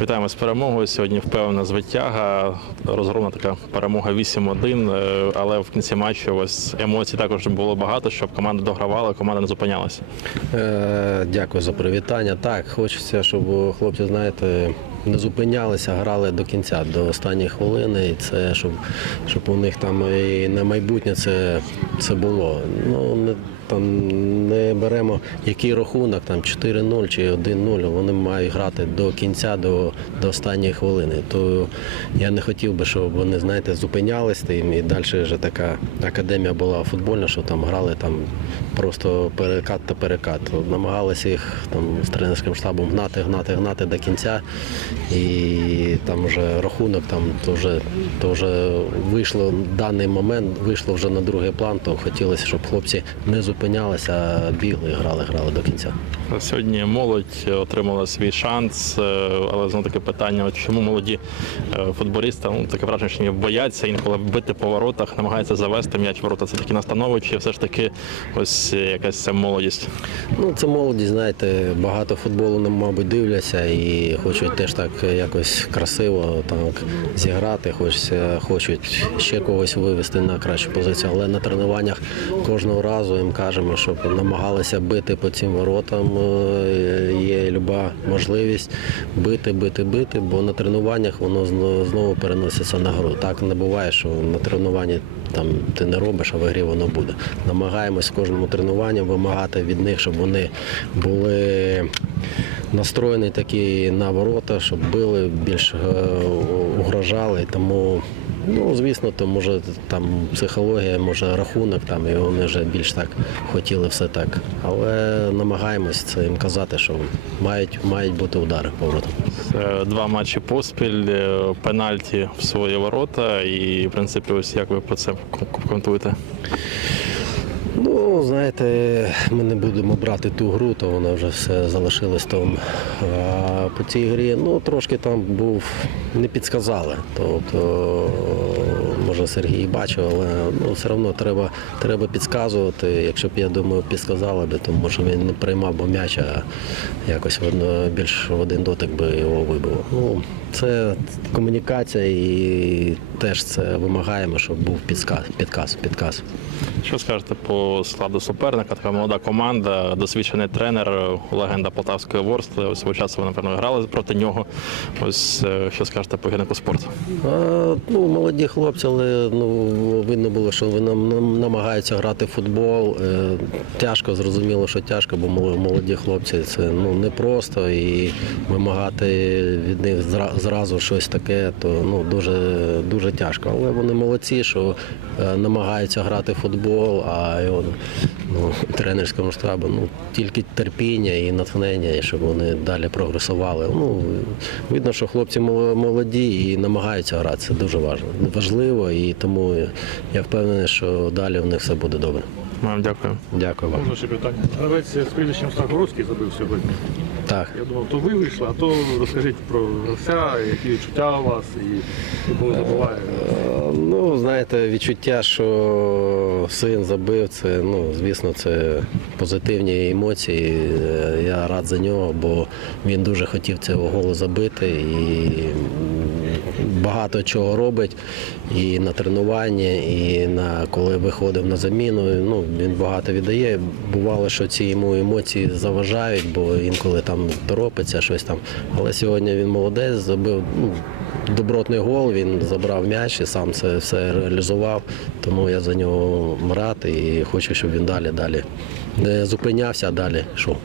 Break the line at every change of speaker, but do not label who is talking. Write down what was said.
Вітаємо з перемогою. Сьогодні впевнена звитяга. Розгромна така перемога 8-1. е, Але в кінці матчу ось емоцій також було багато, щоб команда догравала, команда не зупинялася.
Е, Дякую за привітання. Так, хочеться, щоб хлопці, знаєте, не зупинялися, грали до кінця, до останньої хвилини. І це щоб, щоб у них там і на майбутнє це, це було. Ну, не, там не беремо який рахунок, там 4-0 чи 1-0, вони мають грати до кінця, до, до останньої хвилини. То я не хотів би, щоб вони, знаєте, зупинялись тим. І далі вже така академія була футбольна, що там грали там просто перекат та перекат. Намагалися їх там з тренерським штабом гнати, гнати, гнати до кінця. І там вже рахунок, там то вже, то вже вийшло даний момент, вийшло вже на другий план, то хотілося, щоб хлопці не зупинялися, бігли, грали, грали до кінця.
Сьогодні молодь отримала свій шанс, е, але знову таке питання: чому молоді е, футболісти ну таке враження, що бояться інколи бити по воротах, намагаються завести м'яч ворота. Це такі настанови, чи все ж таки ось якась ця молодість.
Ну, це молодість, знаєте, багато футболу, ну, мабуть, дивляться і хочуть теж так якось красиво так зіграти, хочеться, хочуть ще когось вивести на кращу позицію. Але на тренуваннях кожного разу їм кажемо, щоб намагалися бити по цим воротам. Е, Є люба можливість бити, бити, бити, бо на тренуваннях воно знову переноситься на гру. Так не буває, що на тренуванні там ти не робиш, а в грі воно буде. Намагаємось кожному тренуванню вимагати від них, щоб вони були настроєні такі на ворота, щоб били, більш е, угрожали. Тому, ну, звісно, то може там психологія, може рахунок, там, і вони вже більш так хотіли все так. Але намагаємось це їм казати, що мають, мають бути удари
поворотом. Два матчі поспіль, е, пенальті в свої ворота. І в принципі, ось як ви про це коментуєте?
Ну, знаєте, ми не будемо брати ту гру, то вона вже все залишилось там. А по цій грі, ну, трошки там був, не підсказали. Тобто, може, Сергій бачив, але ну, все одно треба, треба підказувати. Якщо б я думаю, підсказали би, то може він не приймав би м'яч, а якось більш в один дотик би його вибив. Ну, це комунікація і теж це вимагаємо, щоб був підказ, підказ, підказ.
Що скажете по складу суперника? Така молода команда, досвідчений тренер, легенда Полтавської ворсли. Ось свого часу ви, напевно, грали проти нього. Ось е, що скажете по гірнику спорту?
А, ну, молоді хлопці, але ну, видно було, що вони нам- нам- намагаються грати в футбол. Е, тяжко, зрозуміло, що тяжко, бо мол- молоді хлопці це ну, непросто і вимагати від них зра- зразу щось таке, то ну, дуже, дуже тяжко. Але вони молодці, що е, намагаються грати в футбол, а його, ну, тренерському штабу ну, тільки терпіння і натхнення, і щоб вони далі прогресували. Ну, видно, що хлопці мол- молоді і намагаються грати. Це дуже важливо. важливо, і тому я впевнений, що далі в них все буде добре.
Вам дякую.
Дякую вам.
Можна ще питання. Гравець з прізвищем Стахоровський забив сьогодні.
Так.
Я думав, то ви вийшли, а то розкажіть про гравця, які відчуття у вас і коли забуває.
Е, Ну, знаєте, відчуття, що син забив, це, ну, звісно, це позитивні емоції. Е, Я рад за нього, бо він дуже хотів цього голу забити і багато чого робить і на тренуванні, і на коли виходив на заміну. Ну, він багато віддає. Бувало, що ці йому емоції заважають, бо інколи там торопиться щось там. Але сьогодні він молодець, забив. Ну, добротний гол, він забрав м'яч і сам це все реалізував. Тому я за нього рад і хочу, щоб він далі далі не зупинявся, а далі йшов.